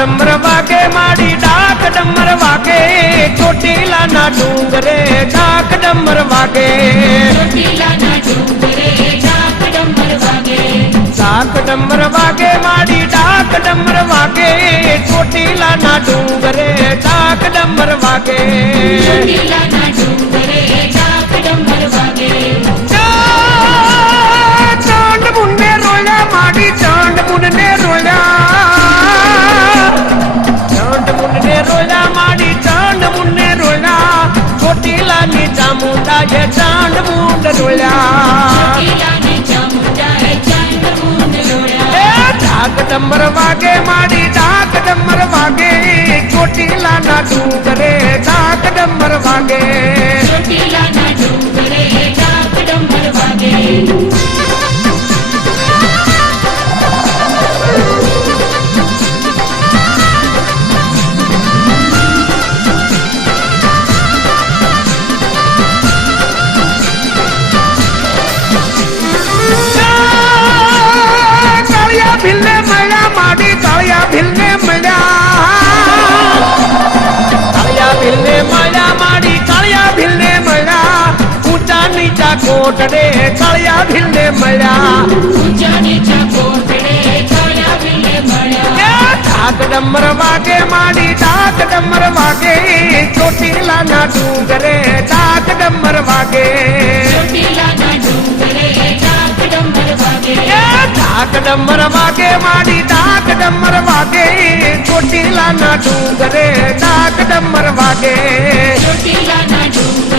ડમર વાગે માડી ડાક ડમર વાગે ચોટીલાના ડુંગરે ડાક ડમર વાગે ચોટીલાના ડુંગરે ડાક ડમર વાગે ડાક ડમર વાગે માડી ડાક ડમર વાગે ચોટીલાના ડુંગરે ડાક ડમર વાગે ચોટીલાના ડુંગરે ડાક ડમર વાગે ચાંદ મુન્ને રોયા માડી ચાંદ મુન્ને રોયા ચાંદ મુન્ને રોયા માડી ચાંદ મુન્ને રોયા ચોટીલાની ચામુંડાએ ચાંદ મુંડ રોયા ચોટીલાની ચામુંડાએ ચાંદ મુંડ રોયા ડાક ડમર વાગે માડી ડાક ડમર વાગે ચોટીલાના ડુંગરે ડાક ડમર વાગે ચોટીલાના ડુંગરે ડાક ડમર વાગે કાળિયા ભીલને મળ્યા માડી કાળિયા ભીલને મળ્યા કાળિયા ભીલને મળ્યા માડી કાળિયા ભીલને મળ્યા ઊંચા નીચા કોટડે કાળિયા ભીલને મળ્યા ઊંચા નીચા કોટડે કાળિયા ભીલને મળ્યા ડાક ડમર વાગે માડી ડાક ડમર વાગે ચોટીલાના ડુંગરે ડાક ડમર વાગે ચોટીલાના ડુંગરે ડાક ડમર વાગે ડાક ડમર વાગે માડી ડાક ડમર વાગે ચોટીલાના ડુંગરે ડાક ડમર વાગે ચોટીલાના ડુંગરે